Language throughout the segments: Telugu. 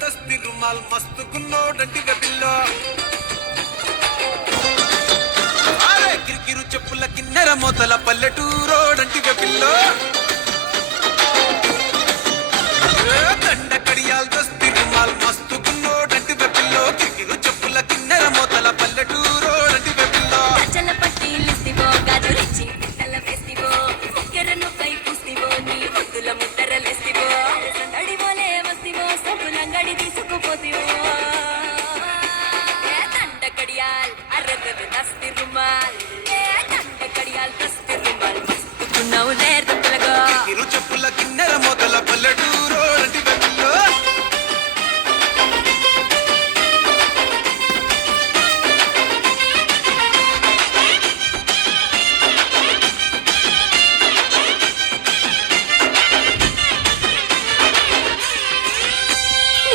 दस्ती रुमाल मस्त गुन्नोडंटी पिल्लो अरे కిరికిరు చెప్పుల కిన్నెర మోతల పల్లెటూరోడంటి పిల్లో దండ కడియాల్ దస్తి రుమాల్ మస్తు గున్నోడంటి పిల్లో కిరికిరు చెప్పుల కిన్నెర మోతల పల్లెటూరోడంటి పిల్లో గజల పట్టీలిస్తివో గాజులిచ్చి పిట్టల వేస్తివో ముక్కెరను కై పూస్తివో నీ ఒత్తుల ముద్దరలేస్తివో సందడి బోలే వస్తివో సగులంగడి తీసుకుపోతివో దండ కడియాల్ అర్రద దస్తి రుమాల్ దండ కడియాల్ దస్తి రుమాల్ మస్తుకున్నావు నేర్దలగా కిరికిరు చెప్పుల కిన్నెర మోతల పల్లెటూరోడంటి పిల్లో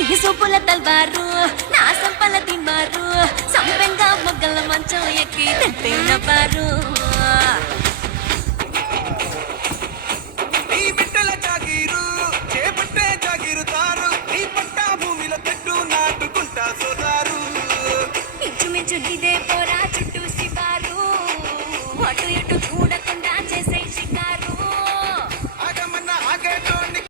నీ సూపుల తల్వారు నా సంపల తిన్నారు సంపెంగా మొగ్గల మంచం ఎక్కి తింటే నవ్వారు